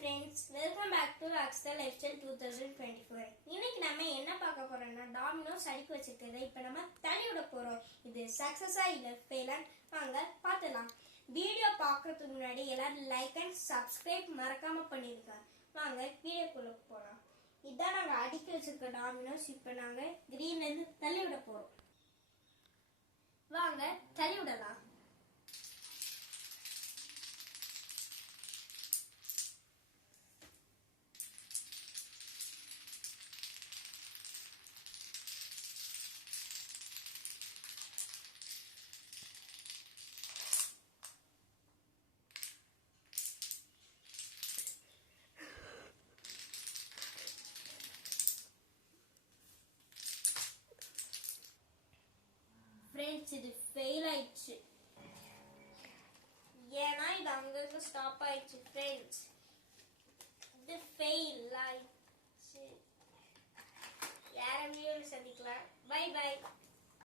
friends, welcome back to Rockstar Lifestyle 2024. இன்னைக்கு நம்ம என்ன பார்க்க போறோம்னா டாமினோஸ் அடிக்க வச்சிருக்கதை இப்போ நம்ம தள்ளி விட போறோம். இது சக்சஸா இல்ல ஃபெயிலா வாங்க பார்க்கலாம். வீடியோ பார்க்கிறதுக்கு முன்னாடி எல்லாரும் லைக் அண்ட் சப்ஸ்கிரைப் மறக்காம பண்ணிருங்க. வாங்க வீடியோக்குள்ள போலாம். இதான் நாங்க அடிக்க வச்சிருக்க டாமினோஸ். இப்போ நாங்க கிரீன்ல இருந்து தள்ளி விட போறோம். வாங்க தள்ளி விடலாம். ஃப்ரெண்ட்ஸ், இது ஃபெயில் ஆயிடுச்சு. ஏன்னா இது அங்கங்க ஸ்டாப் ஆயிடுச்சு. ஃப்ரெண்ட்ஸ், இது ஃபெயில் ஆயிடுச்சு. வேற வீடியோவில் சந்திக்கலாம். Bye by.